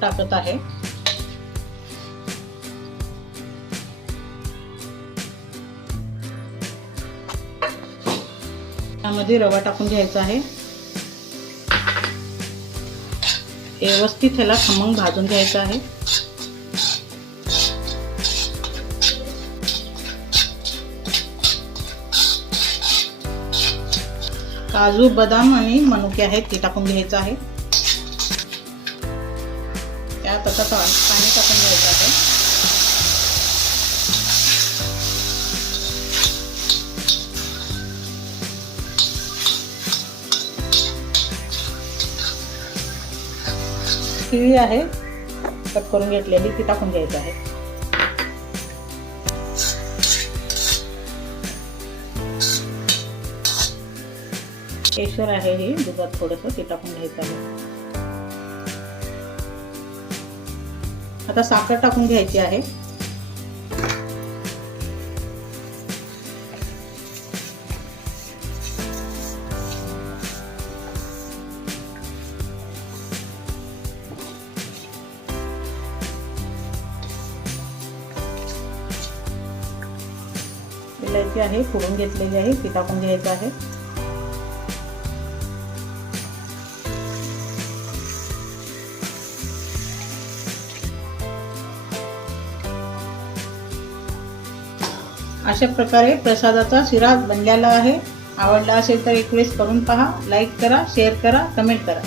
टाकत आहे. त्यामध्ये रवा टाकून घ्यायचा आहे. व्यवस्थित ह्याला खमंग भाजून घ्यायचं आहे. काजू, बदाम आणि मनुके आहेत ते टाकून घ्यायचं आहे. त्यात आता पाणी टाकून घ्यायचं आहे. केळी आहे कट करून घेतलेली ती टाकून घ्यायचं आहे. केशर आहे हे दुधात थोडंसं ते टाकून घ्यायचं आहे. आता साखर टाकून घ्यायची आहे. इलायची आहे फोडून घेतलेली आहे ती टाकून घ्यायचं आहे. अशा प्रकारे प्रसादाचा शिरा बनलेला आहे. आवडला असेल तर एक वेळेस करून पहा. लाईक करा, शेअर करा, कमेंट करा.